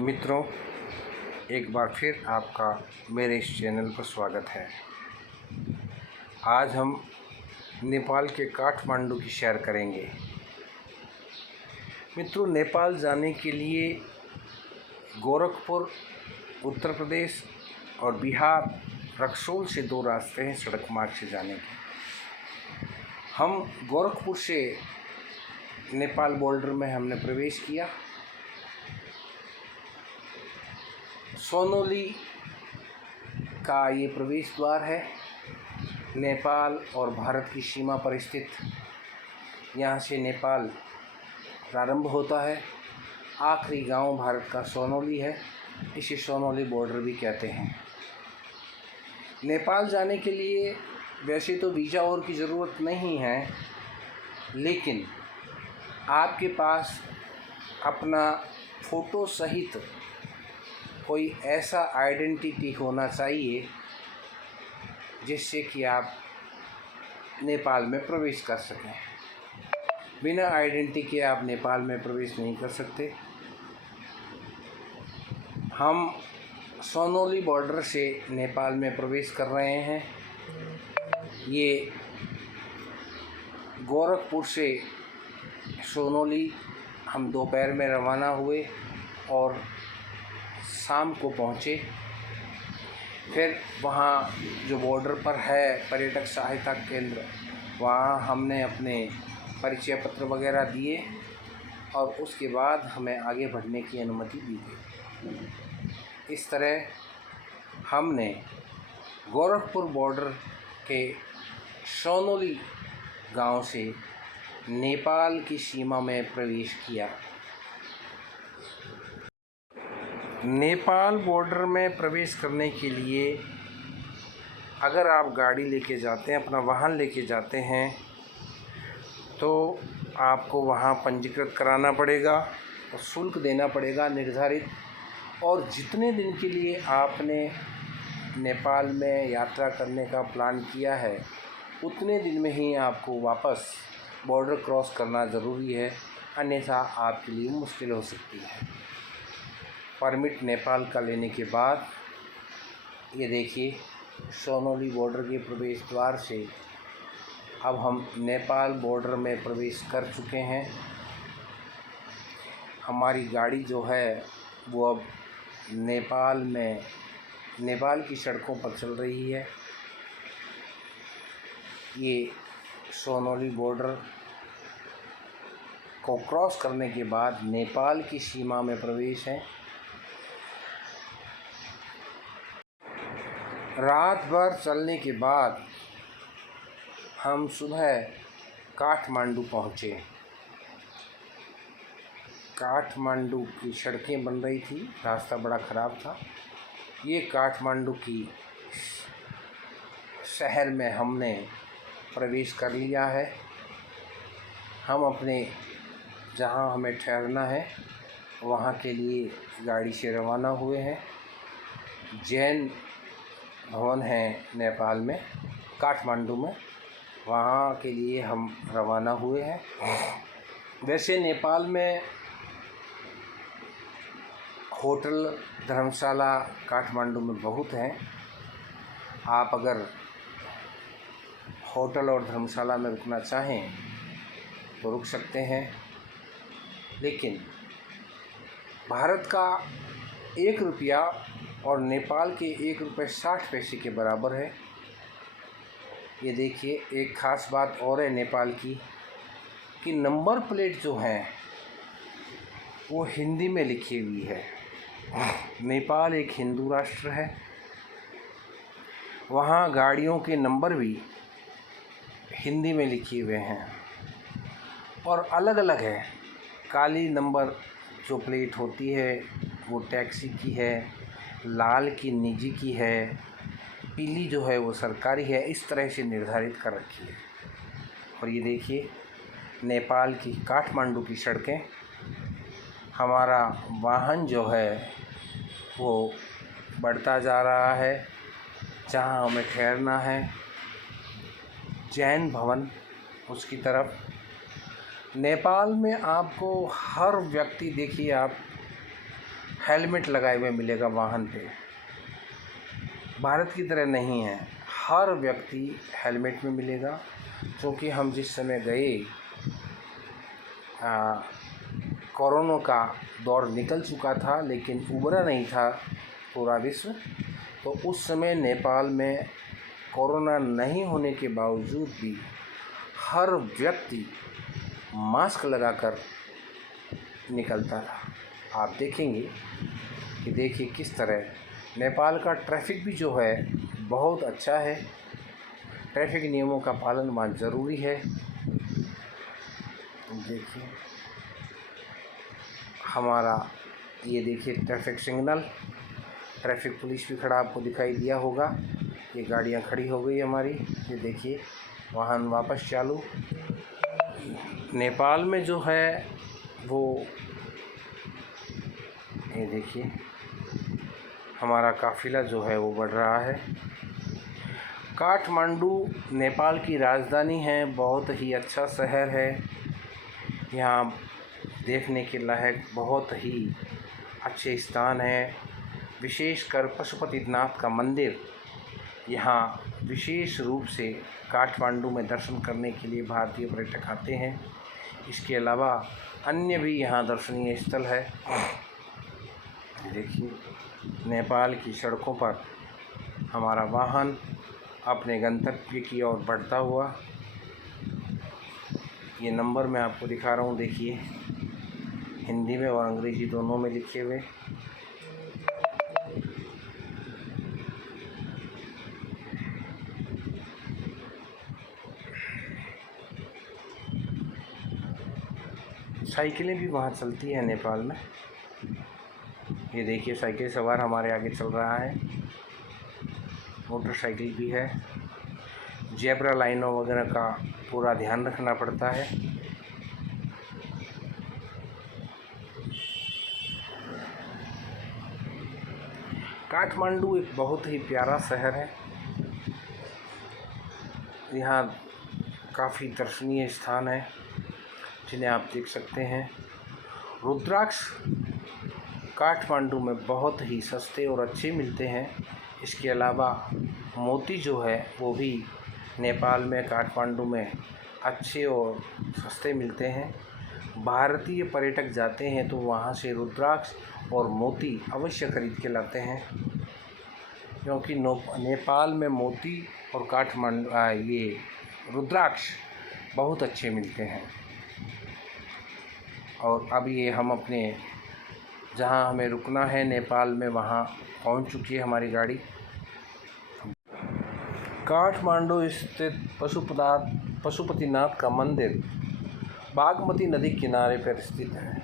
मित्रों, एक बार फिर आपका मेरे इस चैनल पर स्वागत है। आज हम नेपाल के काठमांडू की सैर करेंगे। मित्रों, नेपाल जाने के लिए गोरखपुर उत्तर प्रदेश और बिहार रक्सौल से दो रास्ते हैं सड़क मार्ग से जाने के। हम गोरखपुर से नेपाल बॉर्डर में हमने प्रवेश किया। सोनोली का ये प्रवेश द्वार है। नेपाल और भारत की सीमा पर स्थित, यहाँ से नेपाल प्रारंभ होता है। आखिरी गांव भारत का सोनोली है। इसे सोनोली बॉर्डर भी कहते हैं। नेपाल जाने के लिए वैसे तो वीज़ा और की ज़रूरत नहीं है, लेकिन आपके पास अपना फ़ोटो सहित कोई ऐसा आइडेंटिटी होना चाहिए जिससे कि आप नेपाल में प्रवेश कर सकें। बिना आइडेंटिटी के आप नेपाल में प्रवेश नहीं कर सकते। हम सोनोली बॉर्डर से नेपाल में प्रवेश कर रहे हैं। ये गोरखपुर से सोनोली हम दोपहर में रवाना हुए और शाम को पहुँचे। फिर वहाँ जो बॉर्डर पर है पर्यटक सहायता केंद्र, वहाँ हमने अपने परिचय पत्र वगैरह दिए और उसके बाद हमें आगे बढ़ने की अनुमति दी गई। इस तरह हमने गोरखपुर बॉर्डर के सोनोली गांव से नेपाल की सीमा में प्रवेश किया। नेपाल बॉर्डर में प्रवेश करने के लिए अगर आप गाड़ी लेके जाते हैं, अपना वाहन लेके जाते हैं, तो आपको वहाँ पंजीकृत कराना पड़ेगा और शुल्क देना पड़ेगा निर्धारित। और जितने दिन के लिए आपने नेपाल में यात्रा करने का प्लान किया है, उतने दिन में ही आपको वापस बॉर्डर क्रॉस करना ज़रूरी है, अन्यथा आपके लिए मुश्किल हो सकती है। परमिट नेपाल का लेने के बाद ये देखिए, सोनोली बॉर्डर के प्रवेश द्वार से अब हम नेपाल बॉर्डर में प्रवेश कर चुके हैं। हमारी गाड़ी जो है वो अब नेपाल की सड़कों पर चल रही है। ये सोनोली बॉर्डर को क्रॉस करने के बाद नेपाल की सीमा में प्रवेश है। रात भर चलने के बाद हम सुबह काठमांडू पहुँचे। काठमांडू की सड़कें बन रही थी, रास्ता बड़ा ख़राब था। ये काठमांडू की शहर में हमने प्रवेश कर लिया है। हम अपने जहाँ हमें ठहरना है वहाँ के लिए गाड़ी से रवाना हुए हैं। जैन भवन है नेपाल में, काठमांडू में, वहाँ के लिए हम रवाना हुए हैं। वैसे नेपाल में होटल धर्मशाला काठमांडू में बहुत हैं। आप अगर होटल और धर्मशाला में रुकना चाहें तो रुक सकते हैं, लेकिन भारत का 1 रुपया और नेपाल के 1 रुपये 60 पैसे के बराबर है। ये देखिए, एक ख़ास बात और है नेपाल की कि नंबर प्लेट जो हैं वो हिंदी में लिखी हुई है। नेपाल एक हिंदू राष्ट्र है। वहाँ गाड़ियों के नंबर भी हिंदी में लिखे हुए हैं और अलग अलग है। काली नंबर जो प्लेट होती है वो टैक्सी की है, लाल की निजी की है, पीली जो है वो सरकारी है। इस तरह से निर्धारित कर रखी है। और ये देखिए, नेपाल की काठमांडू की सड़कें। हमारा वाहन जो है वो बढ़ता जा रहा है जहाँ हमें ठहरना है, जैन भवन, उसकी तरफ। नेपाल में आपको हर व्यक्ति, देखिए आप, हेलमेट लगाए हुए मिलेगा वाहन पे। भारत की तरह नहीं है, हर व्यक्ति हेलमेट में मिलेगा, क्योंकि हम जिस समय गए कोरोना का दौर निकल चुका था लेकिन उभरा नहीं था पूरा विश्व। तो उस समय नेपाल में कोरोना नहीं होने के बावजूद भी हर व्यक्ति मास्क लगाकर निकलता था। आप देखेंगे कि देखिए किस तरह नेपाल का ट्रैफिक भी जो है बहुत अच्छा है। ट्रैफिक नियमों का पालन वहाँ ज़रूरी है। देखिए हमारा ये देखिए ट्रैफिक सिग्नल, ट्रैफिक पुलिस भी खड़ा आपको दिखाई दिया होगा। ये गाड़ियाँ खड़ी हो गई हमारी, ये देखिए वाहन वापस चालू। नेपाल में जो है वो ये देखिए हमारा काफ़िला जो है वो बढ़ रहा है। काठमांडू नेपाल की राजधानी है, बहुत ही अच्छा शहर है। यहाँ देखने के लायक बहुत ही अच्छे स्थान हैं। विशेषकर पशुपतिनाथ का मंदिर यहाँ विशेष रूप से काठमांडू में दर्शन करने के लिए भारतीय पर्यटक आते हैं। इसके अलावा अन्य भी यहाँ दर्शनीय स्थल है। देखिए नेपाल की सड़कों पर हमारा वाहन अपने गंतव्य की ओर बढ़ता हुआ, ये नंबर मैं आपको दिखा रहा हूँ, देखिए हिंदी में और अंग्रेजी दोनों में लिखे हुए। साइकिलें भी वहाँ चलती हैं नेपाल में। ये देखिए साइकिल सवार हमारे आगे चल रहा है, मोटरसाइकिल भी है। जेब्रा लाइनों वगैरह का पूरा ध्यान रखना पड़ता है। काठमांडू एक बहुत ही प्यारा शहर है। यहाँ काफ़ी दर्शनीय स्थान है जिन्हें आप देख सकते हैं। रुद्राक्ष काठमांडू में बहुत ही सस्ते और अच्छे मिलते हैं। इसके अलावा मोती जो है वो भी नेपाल में काठमांडू में अच्छे और सस्ते मिलते हैं। भारतीय पर्यटक जाते हैं तो वहाँ से रुद्राक्ष और मोती अवश्य खरीद के लाते हैं, क्योंकि नेपाल में मोती और काठमांडू ये रुद्राक्ष बहुत अच्छे मिलते हैं। और अब ये हम अपने जहाँ हमें रुकना है नेपाल में वहाँ पहुँच चुकी है हमारी गाड़ी। काठमांडू स्थित पशुपतिनाथ का मंदिर बागमती नदी किनारे पर स्थित है।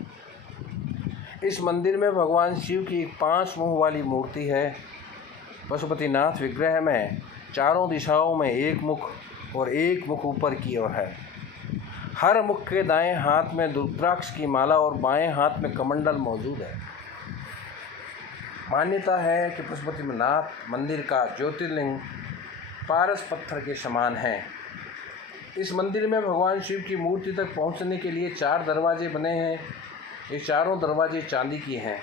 इस मंदिर में भगवान शिव की 5 मुँह वाली मूर्ति है। पशुपतिनाथ विग्रह में चारों दिशाओं में एक मुख और एक मुख ऊपर की ओर है। हर मुख के दाएं हाथ में रुद्राक्ष की माला और बाएं हाथ में कमंडल मौजूद है। मान्यता है कि पशुपतिनाथ मंदिर का ज्योतिर्लिंग पारस पत्थर के समान है। इस मंदिर में भगवान शिव की मूर्ति तक पहुंचने के लिए 4 दरवाजे बने हैं। ये चारों दरवाजे चांदी की हैं।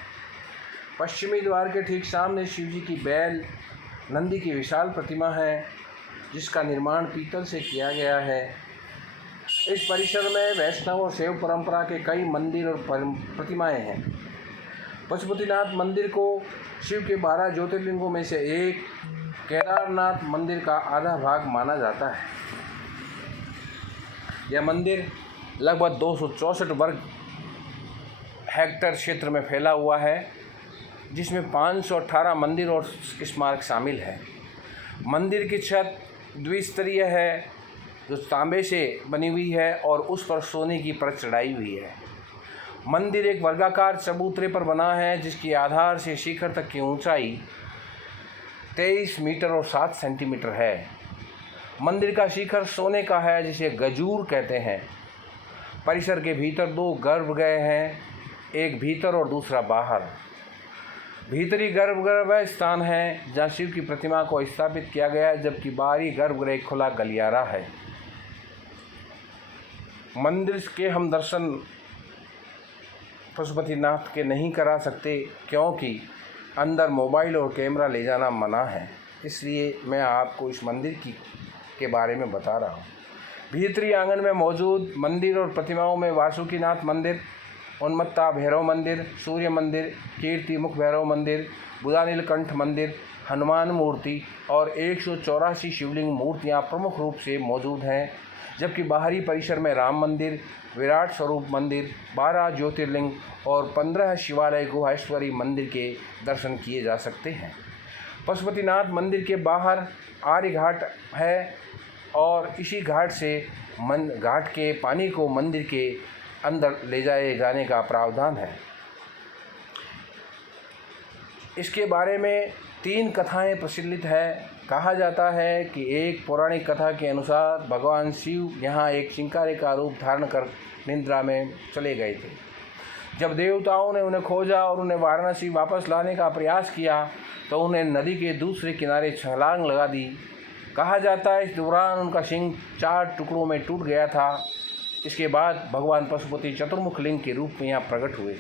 पश्चिमी द्वार के ठीक सामने शिव जी की बैल नंदी की विशाल प्रतिमा है, जिसका निर्माण पीतल से किया गया है। इस परिसर में वैष्णव और शैव परंपरा के कई मंदिर और प्रतिमाएं हैं। पशुपतिनाथ मंदिर को शिव के 12 ज्योतिर्लिंगों में से एक केदारनाथ मंदिर का आधा भाग माना जाता है। यह मंदिर लगभग 264 वर्ग हेक्टेयर क्षेत्र में फैला हुआ है, जिसमें 518 मंदिर और स्मारक शामिल है। मंदिर की छत द्विस्तरीय है, जो तांबे से बनी हुई है और उस पर सोने की परत चढ़ाई हुई है। मंदिर एक वर्गाकार चबूतरे पर बना है, जिसकी आधार से शिखर तक की ऊंचाई 23 मीटर और 7 सेंटीमीटर है। मंदिर का शिखर सोने का है, जिसे गजूर कहते हैं। परिसर के भीतर 2 गर्भगृह हैं, एक भीतर और दूसरा बाहर। भीतरी गर्भगृह वह स्थान है जहाँ शिव की प्रतिमा को स्थापित किया गया है, जबकि बाहरी गर्भगृह खुला गलियारा है। मंदिर के हम दर्शन पशुपतिनाथ के नहीं करा सकते, क्योंकि अंदर मोबाइल और कैमरा ले जाना मना है। इसलिए मैं आपको इस मंदिर के बारे में बता रहा हूँ। भीतरी आंगन में मौजूद मंदिर और प्रतिमाओं में वासुकीनाथ मंदिर, उन्मत्ता भैरव मंदिर, सूर्य मंदिर, कीर्ति मुख भैरव मंदिर, बुधा नीलकंठ मंदिर, हनुमान मूर्ति और 184 शिवलिंग मूर्तियाँ प्रमुख रूप से मौजूद हैं, जबकि बाहरी परिसर में राम मंदिर, विराट स्वरूप मंदिर, 12 ज्योतिर्लिंग और 15 शिवालय गुहाश्वरी मंदिर के दर्शन किए जा सकते हैं। पशुपतिनाथ मंदिर के बाहर आर्य घाट है और इसी घाट से घाट के पानी को मंदिर के अंदर ले जाने का प्रावधान है। इसके बारे में 3 कथाएं प्रचलित है। कहा जाता है कि एक पौराणिक कथा के अनुसार भगवान शिव यहाँ एक चिंकारे का रूप धारण कर निद्रा में चले गए थे। जब देवताओं ने उन्हें खोजा और उन्हें वाराणसी वापस लाने का प्रयास किया तो उन्हें नदी के दूसरे किनारे छलांग लगा दी। कहा जाता है इस दौरान उनका सिंह 4 टुकड़ों में टूट गया था। इसके बाद भगवान पशुपति चतुर्मुख लिंग के रूप में यहाँ प्रकट हुए।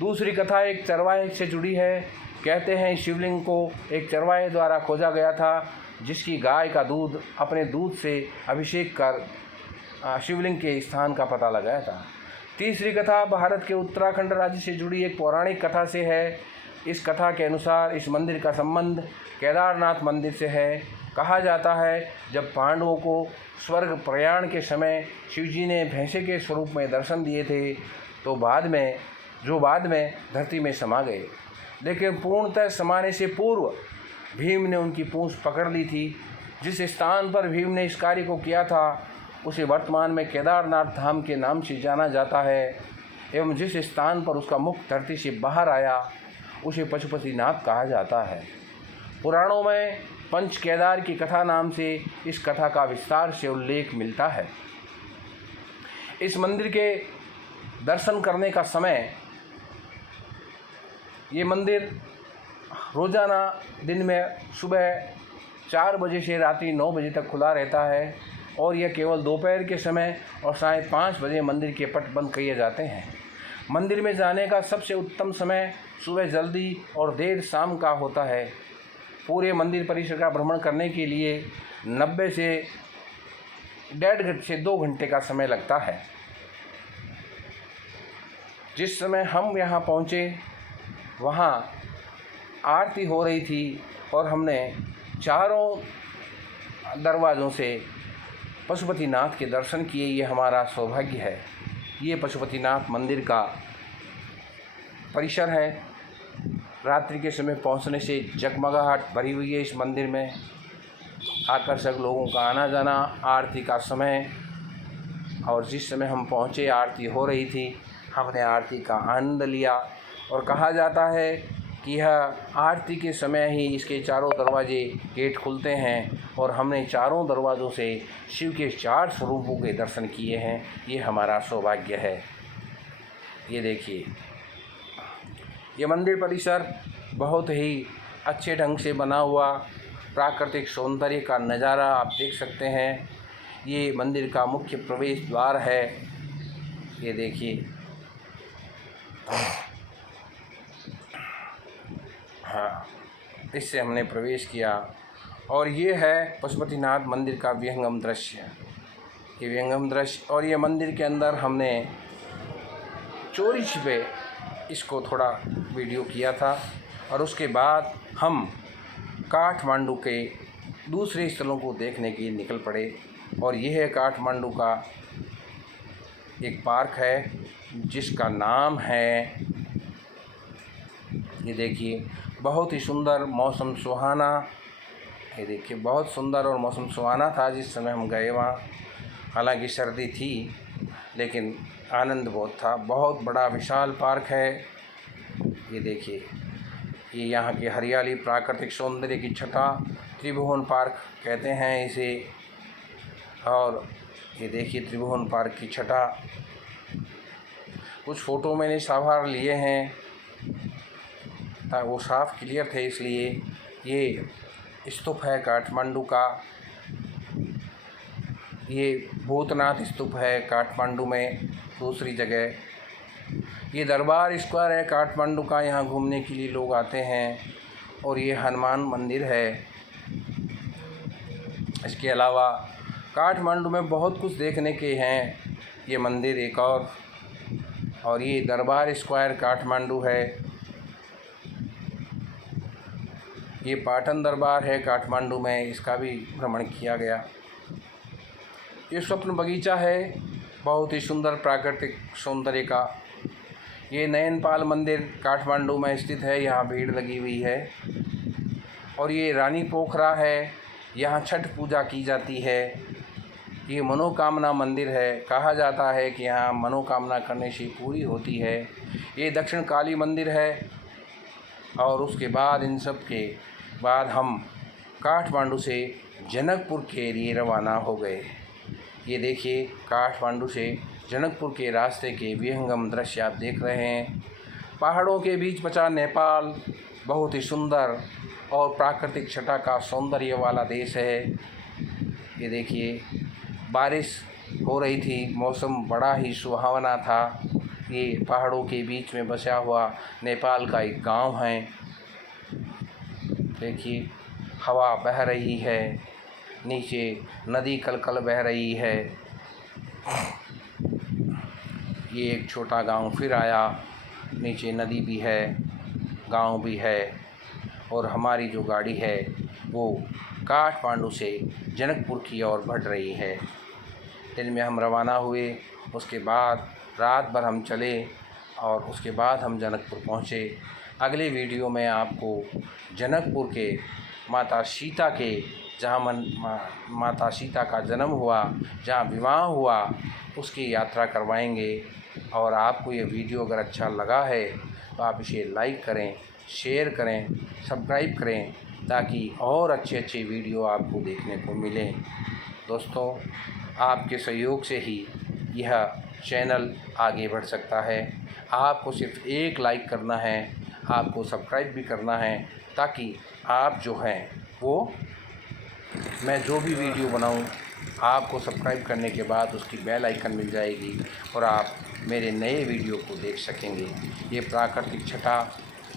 दूसरी कथा एक चरवाहे से जुड़ी है। कहते हैं शिवलिंग को एक चरवाहे द्वारा खोजा गया था, जिसकी गाय का दूध अपने दूध से अभिषेक कर शिवलिंग के स्थान का पता लगाया था। तीसरी कथा भारत के उत्तराखंड राज्य से जुड़ी एक पौराणिक कथा से है। इस कथा के अनुसार इस मंदिर का संबंध केदारनाथ मंदिर से है। कहा जाता है जब पांडवों को स्वर्ग प्रयाण के समय शिवजी ने भैंसे के स्वरूप में दर्शन दिए थे तो बाद में धरती में समा गए, लेकिन पूर्णतः समाने से पूर्व भीम ने उनकी पूंछ पकड़ ली थी। जिस स्थान पर भीम ने इस कार्य को किया था उसे वर्तमान में केदारनाथ धाम के नाम से जाना जाता है एवं जिस स्थान पर उसका मुख धरती से बाहर आया उसे पशुपतिनाथ कहा जाता है। पुराणों में पंच केदार की कथा नाम से इस कथा का विस्तार से उल्लेख मिलता है। इस मंदिर के दर्शन करने का समय, ये मंदिर रोज़ाना दिन में सुबह 4 बजे से रात्रि 9 बजे तक खुला रहता है और यह केवल दोपहर के समय और साढ़े 5 बजे मंदिर के पट बंद किए जाते हैं। मंदिर में जाने का सबसे उत्तम समय सुबह जल्दी और देर शाम का होता है। पूरे मंदिर परिसर का भ्रमण करने के लिए 90 से 1.5 से 2 घंटे का समय लगता है। जिस समय हम यहाँ पहुँचे वहाँ आरती हो रही थी और हमने चारों दरवाज़ों से पशुपतिनाथ के दर्शन किए। ये हमारा सौभाग्य है। ये पशुपतिनाथ मंदिर का परिसर है। रात्रि के समय पहुंचने से जगमगाहट भरी हुई है। इस मंदिर में आकर्षक लोगों का आना जाना, आरती का समय, और जिस समय हम पहुंचे आरती हो रही थी, हमने आरती का आनंद लिया। और कहा जाता है कि यह आरती के समय ही इसके चारों दरवाजे गेट खुलते हैं और हमने चारों दरवाज़ों से शिव के 4 स्वरूपों के दर्शन किए हैं। ये हमारा सौभाग्य है। ये देखिए, ये मंदिर परिसर बहुत ही अच्छे ढंग से बना हुआ प्राकृतिक सौंदर्य का नज़ारा आप देख सकते हैं। ये मंदिर का मुख्य प्रवेश द्वार है। ये देखिए, हाँ, इससे हमने प्रवेश किया और ये है पशुपतिनाथ मंदिर का विहंगम दृश्य। ये विहंगम दृश्य, और ये मंदिर के अंदर हमने चोरी छिपे इसको थोड़ा वीडियो किया था। और उसके बाद हम काठमांडू के दूसरे स्थलों को देखने के लिए निकल पड़े। और यह है काठमांडू का एक पार्क है जिसका नाम है, ये देखिए, बहुत ही सुंदर, मौसम सुहाना। ये देखिए, बहुत सुंदर और मौसम सुहाना था जिस समय हम गए वहाँ। हालांकि सर्दी थी लेकिन आनंद बहुत था। बहुत बड़ा विशाल पार्क है। ये देखिए, ये यहाँ की हरियाली, प्राकृतिक सौंदर्य की छटा, त्रिभुवन पार्क कहते हैं इसे। और ये देखिए त्रिभुवन पार्क की छटा। कुछ फ़ोटो मैंने साभार लिए हैं, वो साफ क्लियर थे, इसलिए। ये स्तूप है काठमांडू का। ये भूतनाथ स्तूप है काठमांडू में, दूसरी जगह। ये दरबार स्क्वायर है काठमांडू का, यहाँ घूमने के लिए लोग आते हैं। और ये हनुमान मंदिर है। इसके अलावा काठमांडू में बहुत कुछ देखने के हैं। ये मंदिर एक और ये दरबार स्क्वायर काठमांडू है। ये पाटन दरबार है काठमांडू में, इसका भी भ्रमण किया गया। ये स्वप्न बगीचा है, बहुत ही सुंदर प्राकृतिक सौंदर्य का। ये नयनपाल मंदिर काठमांडू में स्थित है, यहाँ भीड़ लगी हुई है। और ये रानी पोखरा है, यहाँ छठ पूजा की जाती है। ये मनोकामना मंदिर है, कहा जाता है कि यहाँ मनोकामना करने से पूरी होती है। ये दक्षिण काली मंदिर है। और उसके बाद इन सब के बाद हम काठमांडू से जनकपुर के लिए रवाना हो गए। ये देखिए काठमांडू से जनकपुर के रास्ते के विहंगम दृश्य आप देख रहे हैं। पहाड़ों के बीच बचा नेपाल बहुत ही सुंदर और प्राकृतिक छटा का सौंदर्य वाला देश है। ये देखिए बारिश हो रही थी, मौसम बड़ा ही सुहावना था। ये पहाड़ों के बीच में बसा हुआ नेपाल का एक गांव है। देखिए हवा बह रही है, नीचे नदी कलकल बह रही है। ये एक छोटा गांव फिर आया, नीचे नदी भी है, गांव भी है। और हमारी जो गाड़ी है वो काठमांडू से जनकपुर की ओर बढ़ रही है। दिन में हम रवाना हुए, उसके बाद रात भर हम चले और उसके बाद हम जनकपुर पहुँचे। अगले वीडियो में आपको जनकपुर के माता सीता के जहाँ माता सीता का जन्म हुआ, जहाँ विवाह हुआ, उसकी यात्रा करवाएंगे। और आपको ये वीडियो अगर अच्छा लगा है तो आप इसे लाइक करें, शेयर करें, सब्सक्राइब करें, ताकि और अच्छे अच्छे वीडियो आपको देखने को मिलें। दोस्तों, आपके सहयोग से ही यह चैनल आगे बढ़ सकता है। आपको सिर्फ एक लाइक करना है, आपको सब्सक्राइब भी करना है, ताकि आप जो हैं वो मैं जो भी वीडियो बनाऊं आपको सब्सक्राइब करने के बाद उसकी बेल आइकन मिल जाएगी और आप मेरे नए वीडियो को देख सकेंगे। ये प्राकृतिक छटा,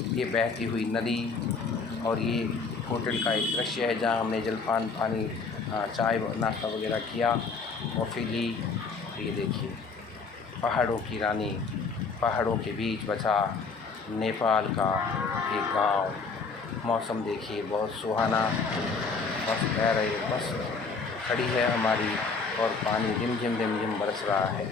ये बहती हुई नदी और ये होटल का एक दृश्य है जहाँ हमने जलपान, पानी, चाय नाश्ता वगैरह किया और फिर ली। ये देखिए पहाड़ों की रानी, पहाड़ों के बीच बसा नेपाल का एक गांव। मौसम देखिए बहुत सुहाना, बस बह रही बस खड़ी है हमारी और पानी रिमझिम रिमझिम बरस रहा है।